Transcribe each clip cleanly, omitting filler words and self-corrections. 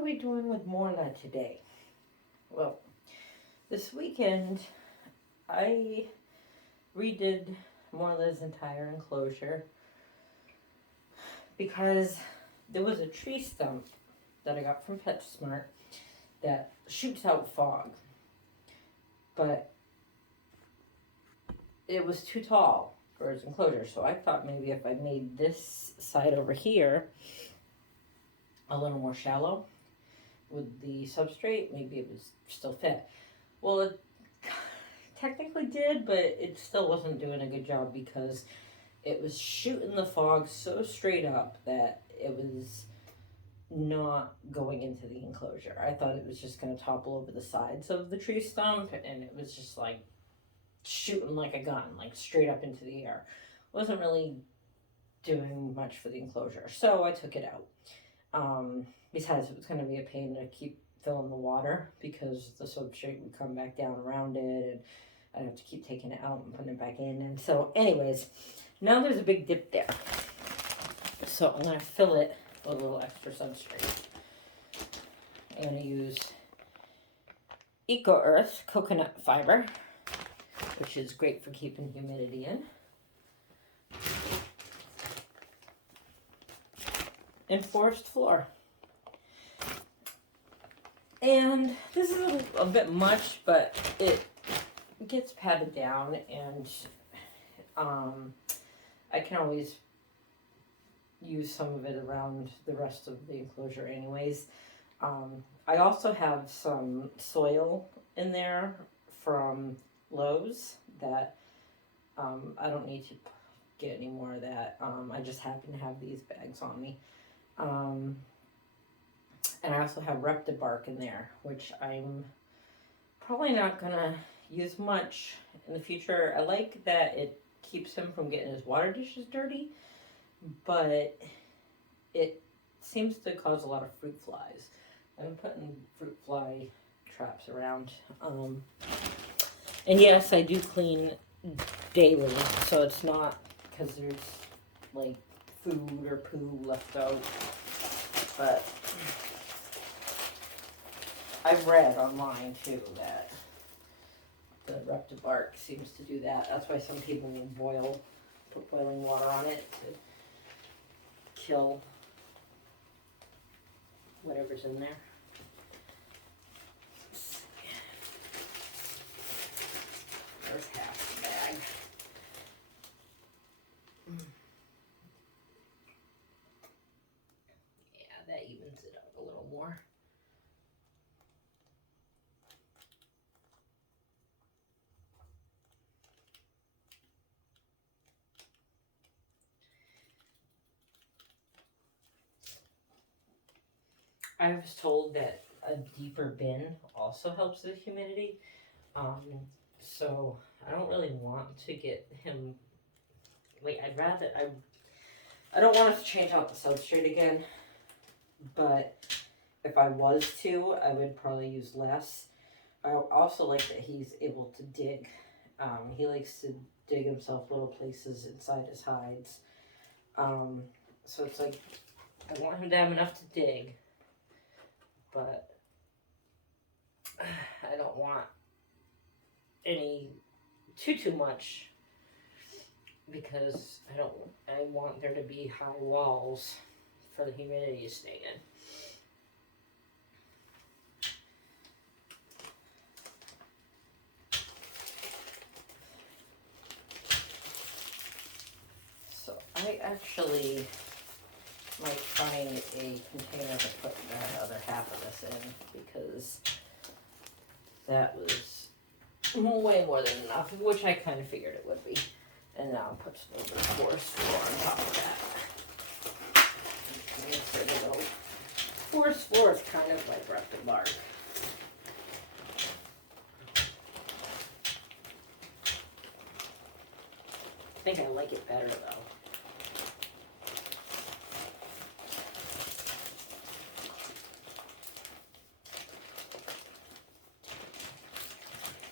are we doing with Morla today? Well, this weekend I redid Morla's entire enclosure because there was a tree stump that I got from PetSmart that shoots out fog, but it was too tall for his enclosure. So I thought maybe if I made this side over here a little more shallow with the substrate, maybe it would still fit. Well, it technically did, but it still wasn't doing a good job because it was shooting the fog so straight up that it was not going into the enclosure. I thought it was just going to topple over the sides of the tree stump, and it was just like shooting like a gun, like straight up into the air. Wasn't really doing much for the enclosure, so I took it out. Besides, it was going to be a pain to keep filling the water because the substrate would come back down around it, and I'd have to keep taking it out and putting it back in. And so, anyways, now there's a big dip there. So I'm going to fill it with a little extra substrate. I'm going to use Eco Earth coconut fiber, which is great for keeping humidity in. And forest floor. And this is a bit much, but it gets patted down, and I can always use some of it around the rest of the enclosure anyways. I also have some soil in there from Lowe's that I don't need to get any more of that. I just happen to have these bags on me. And I also have Reptibark in there, which I'm probably not going to use much in the future. I like that it keeps him from getting his water dishes dirty, but it seems to cause a lot of fruit flies. I'm putting fruit fly traps around. And yes, I do clean daily, so it's not because there's like food or poo left out. But I've read online too that the Reptibark seems to do that. That's why some people will put boiling water on it to kill whatever's in there. There's half the bag. Yeah, that evens it up a little more. I was told that a deeper bin also helps with humidity. So I don't really want to get him. Wait, I don't want us to change out the substrate again. But if I was to, I would probably use less. I also like that he's able to dig. He likes to dig himself little places inside his hides. So it's like I want him to have enough to dig, but I don't want any too much because I want there to be high walls for the humidity to stay in. So I actually might find a container to put the other half of this in because that was way more than enough, which I kind of figured it would be. And now I'll put a little bit of forest floor on top of that. Forest floor is kind of like Reptibark. I think I like it better though.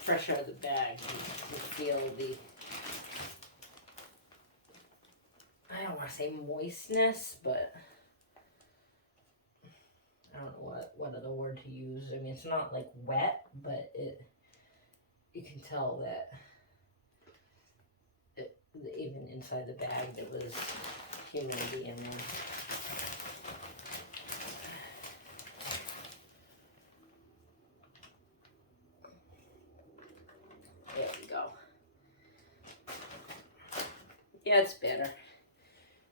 Fresh out of the bag, you feel the, I don't want to say moistness, but I don't know what other word to use. I mean, it's not like wet, but you can tell that even inside the bag there was humidity in there. There we go. Yeah, it's better.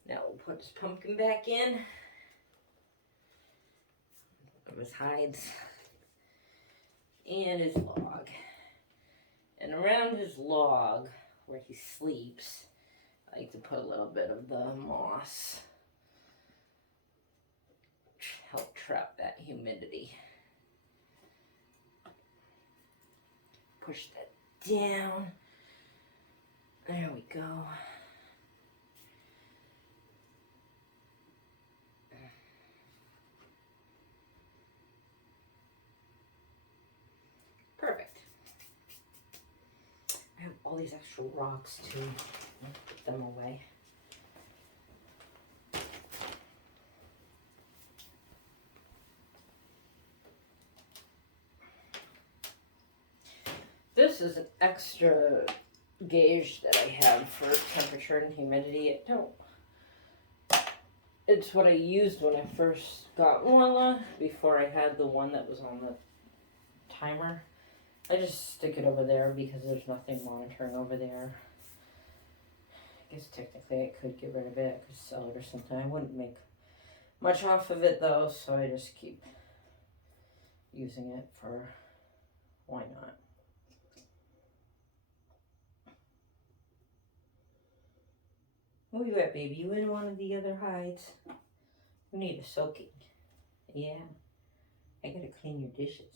Now we'll put this pumpkin back in. Of his hides. And his log. And around his log, where he sleeps, I like to put a little bit of the moss. Help trap that humidity. Push that down. There we go. Perfect. I have all these extra rocks too. I'll put them away. This is an extra gauge that I have for temperature and humidity. It's what I used when I first got Orla, before I had the one that was on the timer. I just stick it over there because there's nothing monitoring over there. I guess technically I could get rid of it. I could sell it or something. I wouldn't make much off of it though, so I just keep using it for why not. Where you at, baby? You in one of the other hides? You need a soaking. Yeah. I gotta clean your dishes.